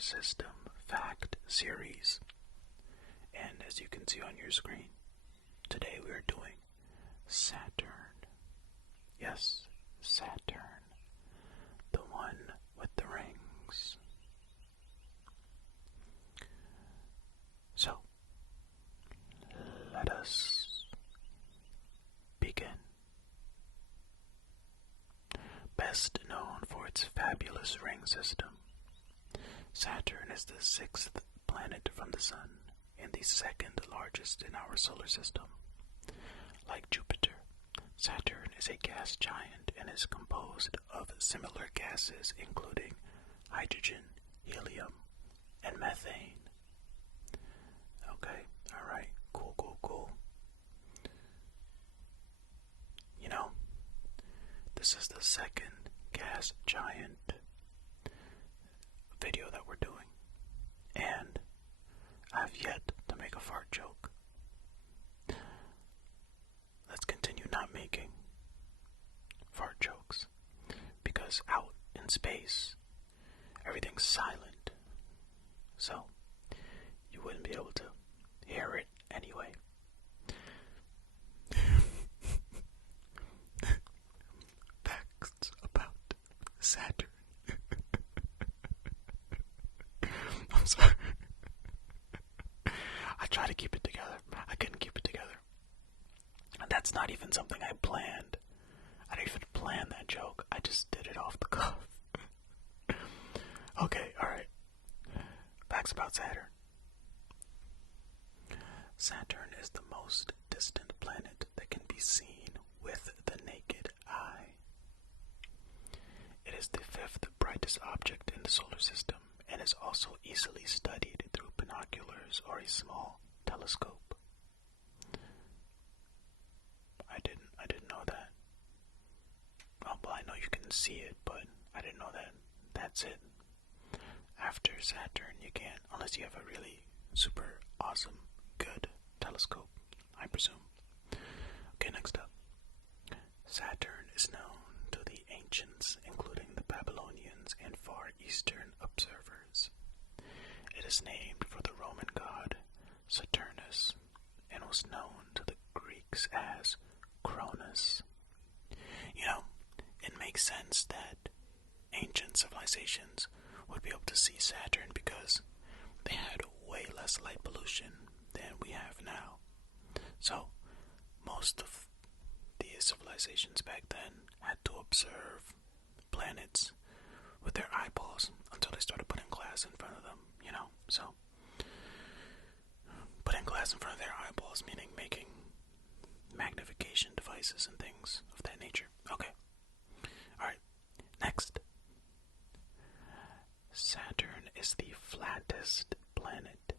System Fact Series. And as you can see on your screen, today we are doing Saturn. Yes, Saturn. The one with the rings. So, let us begin. Best known for its fabulous ring system, Saturn is the sixth planet from the Sun and the second largest in our solar system. Like Jupiter, Saturn is a gas giant and is composed of similar gases including hydrogen, helium, and methane. Okay, alright, cool. You know, this is the second gas giant video that we're doing, and I've yet to make a fart joke. Let's continue not making fart jokes, because out in space, everything's silent, so you wouldn't be able to hear it anyway. Facts about Saturn. I'm sorry. I tried to keep it together. I couldn't keep it together. And that's not even something I planned. I didn't even plan that joke. I just did it off the cuff. Okay, alright. Facts about Saturn. Saturn is the most distant planet that can be seen with the naked eye. It is the fifth brightest object in the solar system and is also easily studied through binoculars or a small telescope. I didn't know that. Oh, well, I know you can see it, but I didn't know that. That's it. After Saturn, you can't, unless you have a really super awesome, good telescope, I presume. Okay, next up. Saturn is known to the ancients, including the Babylonians and Far Eastern observers. It is named for the Roman god Saturnus and was known to the Greeks as Cronus. You know, it makes sense that ancient civilizations would be able to see Saturn because they had way less light pollution than we have now. So, most of the civilizations back then had to observe planets with their eyeballs until they started putting glass in front of them, you know? So, putting glass in front of their eyeballs, meaning making magnification devices and things of that nature. Okay. Alright, next. Saturn is the flattest planet.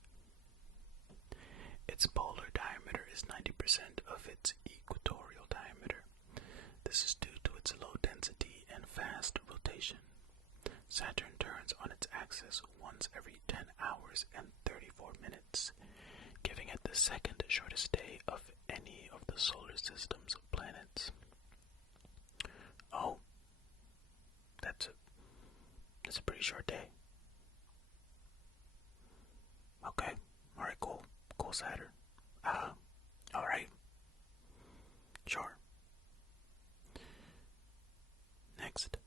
Its polar diameter is 90% of its equatorial diameter. This is due to its low density and fast rotation. Saturn turns on its axis once every 10 hours and 34 minutes, giving it the second shortest day of any of the solar system's planets. Oh, that's a pretty short day. Okay, alright, cool, Saturn. Alright, sure. Next.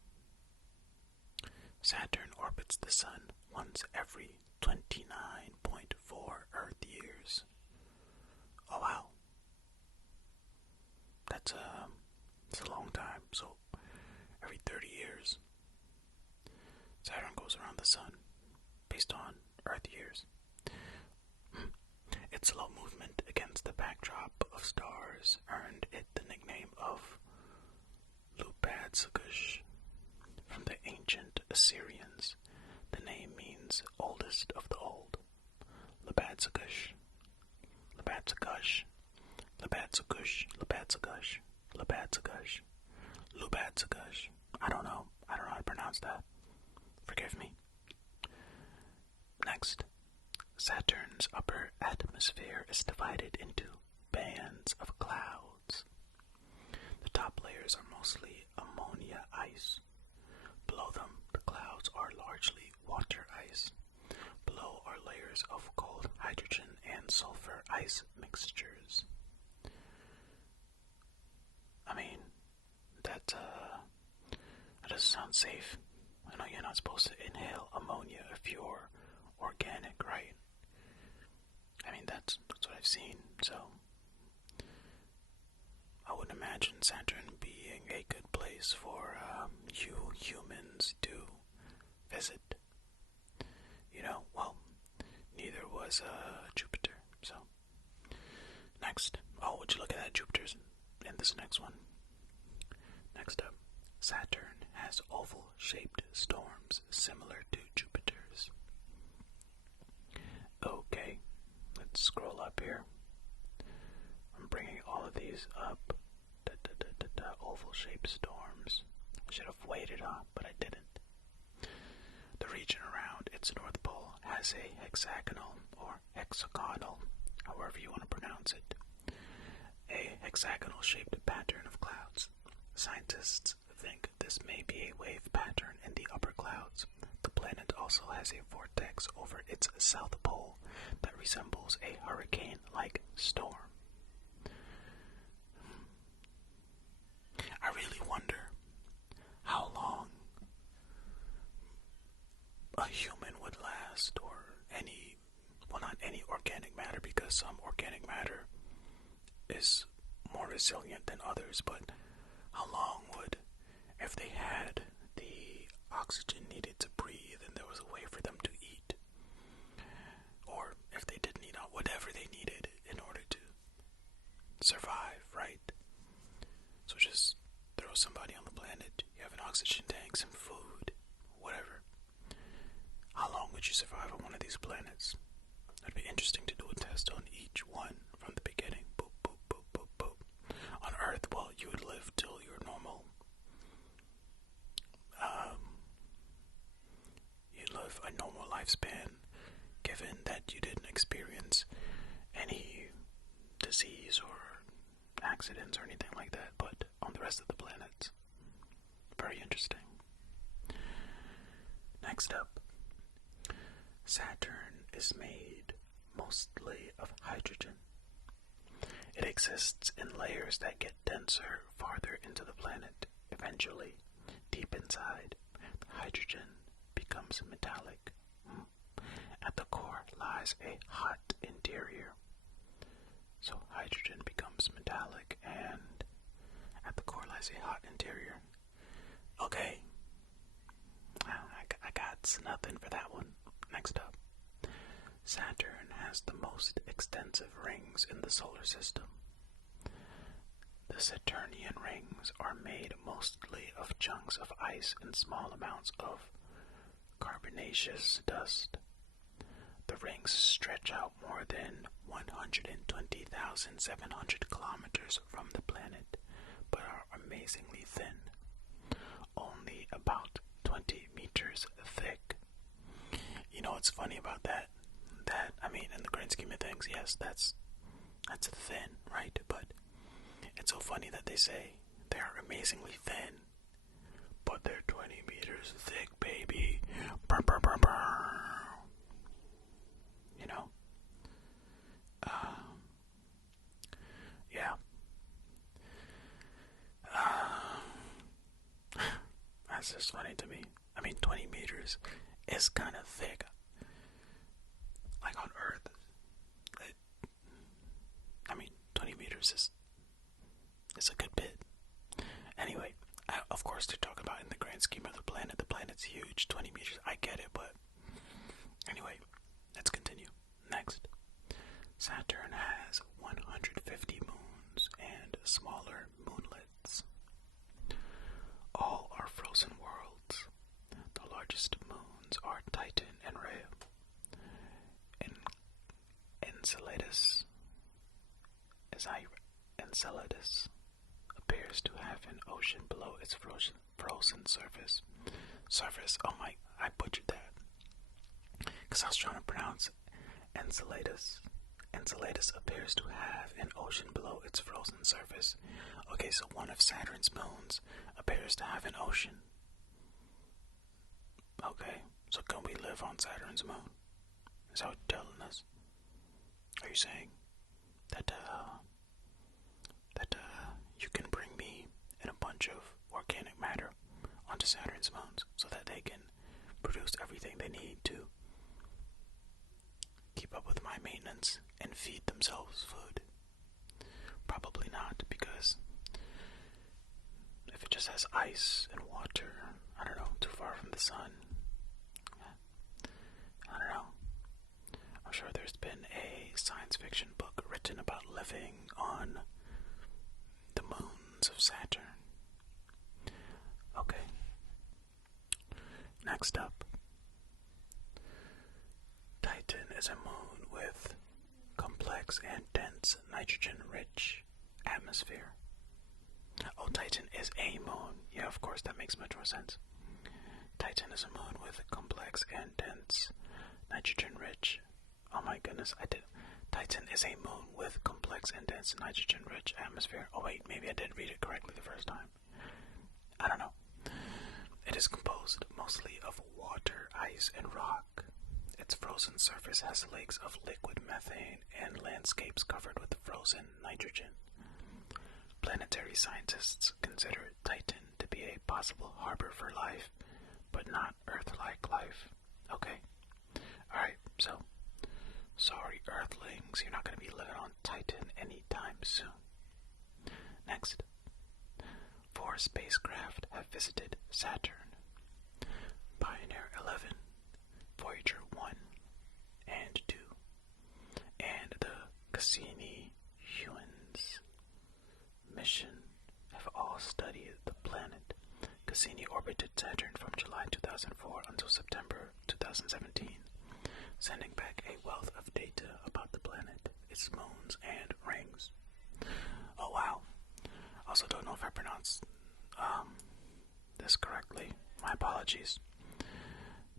Saturn orbits the Sun once every 29.4 Earth years. Oh wow. That's a long time. So every 30 years, Saturn goes around the Sun based on Earth years. Its slow movement against the backdrop of stars earned it the nickname of Lubadzugush. From the ancient Assyrians, the name means oldest of the old. Lubadzugush. I don't know how to pronounce that. Forgive me. Next. Saturn's upper atmosphere is divided into bands of clouds. The top layers are mostly ammonia ice. Below them, the clouds are largely water ice. layers of cold hydrogen and sulfur ice mixtures. I mean, that doesn't sound safe. I know you're not supposed to inhale ammonia if you're organic, right? I mean, that's what I've seen, so I wouldn't imagine Saturn being a good place for you humans to visit. Well, neither was Jupiter, so. Next. Oh, would you look at that, Jupiter's in this next one. Next up, Saturn has oval-shaped storms similar to Jupiter's. Okay, let's scroll up here. I'm bringing all of these up. Oval-shaped storms. I should have waited on, but I didn't. The region around its north pole has a hexagonal, or hexagonal, however you want to pronounce it, a hexagonal-shaped pattern of clouds. Scientists think this may be a wave pattern in the upper clouds. The planet also has a vortex over its south pole that resembles a hurricane-like storm. I really wonder how long a human would last, or not any organic matter, because some organic matter is more resilient than others, but how long would, if they had the oxygen needed to breathe and there was a way for them to eat, or if they didn't need whatever they needed in order to survive, right? So just throw somebody on the planet, you have an oxygen tank, some food, whatever. How long would you survive on one of these planets? It'd be interesting to do a test on each one from the beginning. Boop, boop, boop, boop, boop. On Earth, well, you would live till your normal. You'd live a normal lifespan, given that you didn't experience any disease or accidents or anything like that. But on the rest of the planets, very interesting. Next up, Saturn is made mostly of hydrogen. It exists in layers that get denser farther into the planet. Eventually, deep inside, the hydrogen becomes metallic. At the core lies a hot interior. So hydrogen becomes metallic, and at the core lies a hot interior. Okay, I got nothing for that one. Next up, Saturn has the most extensive rings in the solar system. The Saturnian rings are made mostly of chunks of ice and small amounts of carbonaceous dust. The rings stretch out more than 120,700 kilometers from the planet, but are amazingly thin, only about 20 meters thick. You know what's funny about that? I mean, in the grand scheme of things, yes, that's thin, right? But it's so funny that they say they're amazingly thin, but they're 20 meters thick, baby. Brr, brr, brr, brr. You know? Yeah. That's just funny to me. I mean, 20 meters is kind of thick. Like on Earth, 20 meters is a good bit. Anyway, of course they're talking about in the grand scheme of the planet. The planet's huge, 20 meters, I get it, but anyway, let's continue. Next, Saturn has 150 moons and smaller moonlets. All are frozen worlds. The largest moons are Titan and Rhea. Enceladus appears to have an ocean below its frozen surface. Oh my, I butchered that. Because I was trying to pronounce Enceladus. Enceladus appears to have an ocean below its frozen surface. Okay, so one of Saturn's moons appears to have an ocean. Okay, so can we live on Saturn's moon? Is that what you're telling us? Are you saying that you can bring me and a bunch of organic matter onto Saturn's moons so that they can produce everything they need to keep up with my maintenance and feed themselves food? Probably not, because if it just has ice and water, I don't know, too far from the sun, I don't know. I'm sure there's been a science fiction book written about living on the moons of Saturn. Okay. Next up, Titan is a moon with complex and dense nitrogen-rich atmosphere. Oh, Titan is a moon. Yeah, of course, that makes much more sense. Titan is a moon with a complex and dense nitrogen-rich. Oh my goodness, I did. Titan is a moon with complex and dense nitrogen-rich atmosphere. Oh wait, maybe I didn't read it correctly the first time. I don't know. It is composed mostly of water, ice, and rock. Its frozen surface has lakes of liquid methane and landscapes covered with frozen nitrogen. Planetary scientists consider Titan to be a possible harbor for life, but not Earth-like life. Okay. Alright, so, sorry Earthlings, you're not going to be living on Titan anytime soon. Next, 4 spacecraft have visited Saturn. Pioneer 11, Voyager 1 and 2, and the Cassini-Huygens mission have all studied the planet. Cassini orbited Saturn from July 2004 until September 2017, sending back a wealth of data about the planet, its moons, and rings. Oh wow. Also don't know if I pronounced this correctly. My apologies.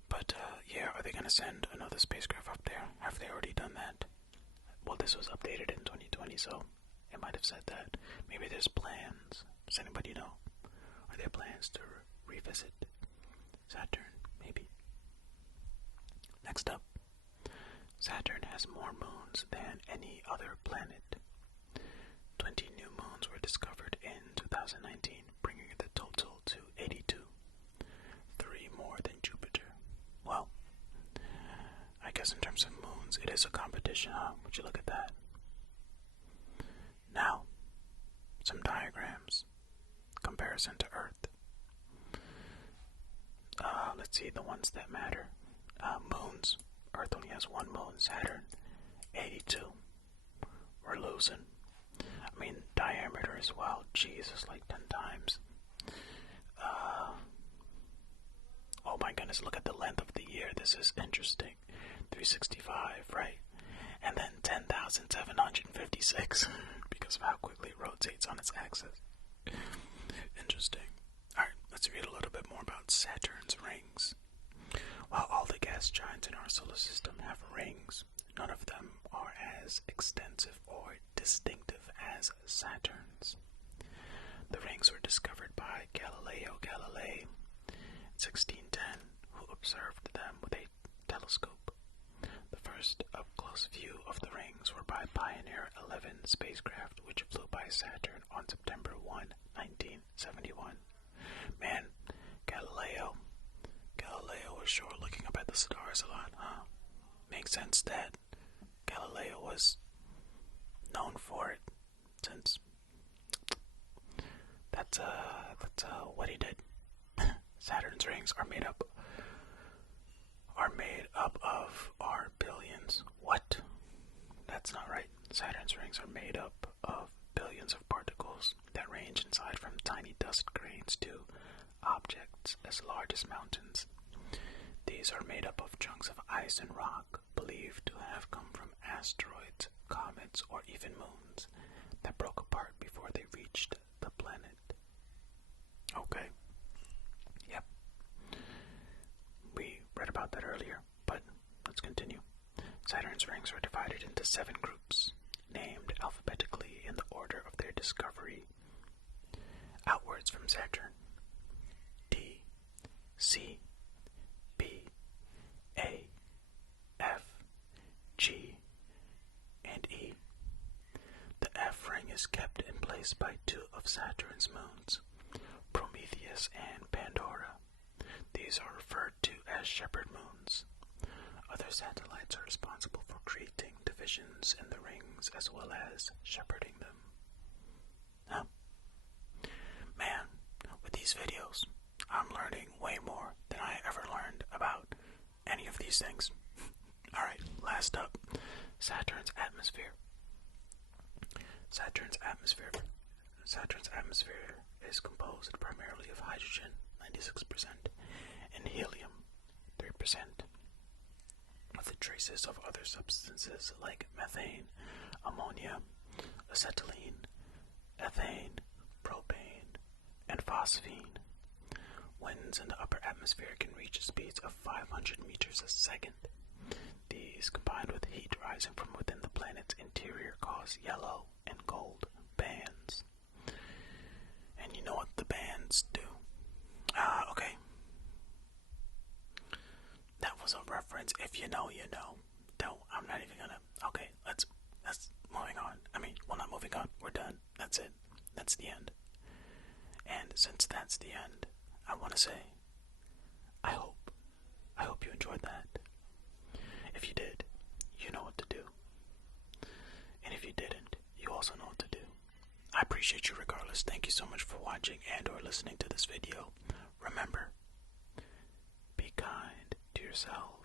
But yeah, are they going to send another spacecraft up there? Have they already done that? Well, this was updated in 2020, so it might have said that. Maybe there's plans. Does anybody know? Are there plans to revisit Saturn? Maybe. Next up, Saturn has more moons than any other planet. 20 new moons were discovered in 2019, bringing the total to 82. 3 more than Jupiter. Well, I guess in terms of moons, it is a competition, huh? Would you look at that? Now, some diagrams. Comparison to Earth. Let's see the ones that matter. Moons. Earth only has 1 moon. Saturn, 82. We're losing. I mean, diameter as well. Jesus, like 10 times. Oh my goodness, look at the length of the year. This is interesting. 365, right? And then 10,756 because of how quickly it rotates on its axis. Interesting. Alright, let's read a little bit more about Saturn's rings. While all the gas giants in our solar system have rings, none of them are as extensive or distinctive as Saturn's. The rings were discovered by Galileo Galilei in 1610, who observed them with a telescope. The first up-close view of the rings were by Pioneer 11 spacecraft, which flew by Saturn on September 1, 1971. Man, Galileo was sure looking up at the stars a lot, huh? Makes sense that Galileo was known for it, since that's what he did. Saturn's rings are made up of our billions. What? That's not right. Saturn's rings are made up of billions of particles that range inside from tiny dust grains to objects as large as mountains. These are made up of chunks of ice and rock believed to have come from asteroids, comets, or even moons that broke apart before they reached the planet. Okay. Yep. We read about that earlier, but let's continue. Saturn's rings are divided into 7 groups, named alphabetically in the order of their discovery outwards from Saturn. D, C, B, A, F, is kept in place by two of Saturn's moons, Prometheus and Pandora. These are referred to as shepherd moons. Other satellites are responsible for creating divisions in the rings as well as shepherding them. Huh? Man, with these videos, I'm learning way more than I ever learned about any of these things. Alright, last up, Saturn's atmosphere. Saturn's atmosphere is composed primarily of hydrogen, 96%, and helium, 3%, with traces of other substances like methane, ammonia, acetylene, ethane, propane, and phosphine. Winds in the upper atmosphere can reach speeds of 500 meters a second. These, combined with heat rising from within the planet's interior, cause yellow and gold bands. And you know what the bands do? Okay. That was a reference. If you know, you know. Don't. I'm not even gonna. Okay, let's moving on. Well, not moving on. We're done. That's it. That's the end. And since that's the end, I want to say, I hope you enjoyed that. If you did, you know what to do. And if you didn't, you also know what to do. I appreciate you regardless. Thank you so much for watching and or listening to this video. Remember, be kind to yourself